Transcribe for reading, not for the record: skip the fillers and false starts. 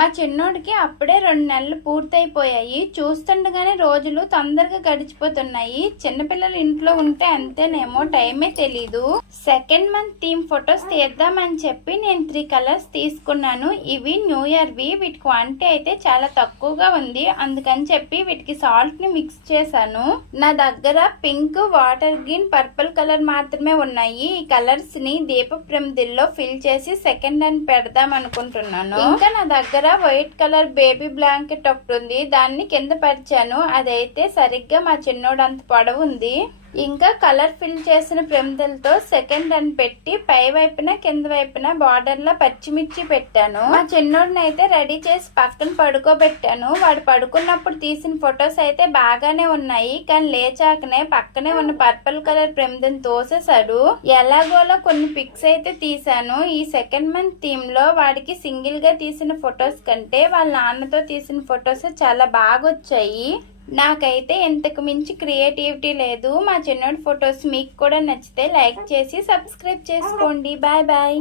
మా చిన్నోడికి అప్పుడే 2 నెలలు పూర్తయిపోయాయి. చూస్తుండగానే రోజులు తొందరగా గడిచిపోతున్నాయి. చిన్నపిల్లలు ఇంట్లో ఉంటే అంతేనేమో, టైమే తెలీదు. సెకండ్ మంత్ థీమ్ ఫొటోస్ తీద్దామని చెప్పి నేను 3 కలర్స్ తీసుకున్నాను. ఇవి న్యూ ఇయర్వి. వీటి క్వాంటిటీ అయితే చాలా తక్కువగా ఉంది. అందుకని చెప్పి వీటికి సాల్ట్ ని మిక్స్ చేశాను. నా దగ్గర pink, water green, purple colour మాత్రమే ఉన్నాయి. ఈ కలర్స్ ని దీప ప్రమిదిల్లో ఫిల్ చేసి సెకండ్ హ్యాండ్ పెడదాం అనుకుంటున్నాను. ఇంకా నా దగ్గర వైట్ కలర్ బేబీ బ్లాంకెట్ ఒకటి ఉంది. దాన్ని కింద పరిచాను. అదైతే సరిగ్గా మా చిన్నోడు అంత పొడవు ఉంది. ఇంకా కలర్ ఫిల్ చేసిన ప్రమిదలతో సెకండ్ హ్యాండ్ పెట్టి పై వైపున కింద వైపున బార్డర్ లో పచ్చిమిర్చి పెట్టాను. మా చిన్నోడిని అయితే రెడీ చేసి పక్కన పడుకోబెట్టాను. వాడు పడుకున్నప్పుడు తీసిన ఫొటోస్ అయితే బాగానే ఉన్నాయి. కానీ లేచాకనే పక్కనే ఉన్న పర్పుల్ కలర్ ప్రమిదని తోసేశాడు. ఎలాగోలా కొన్ని పిక్స్ అయితే తీసాను. ఈ సెకండ్ మంత్ థీమ్ లో వాడికి సింగిల్ గా తీసిన ఫొటోస్ కంటే వాళ్ళ నాన్నతో తీసిన ఫొటోస్ చాలా బాగా వచ్చాయి. నాకైతే ఇంతకు మించి క్రియేటివిటీ లేదు. మా చిన్నోడి ఫొటోస్ మీకు కూడా నచ్చితే లైక్ చేసి సబ్స్క్రైబ్ చేసుకోండి. Bye bye.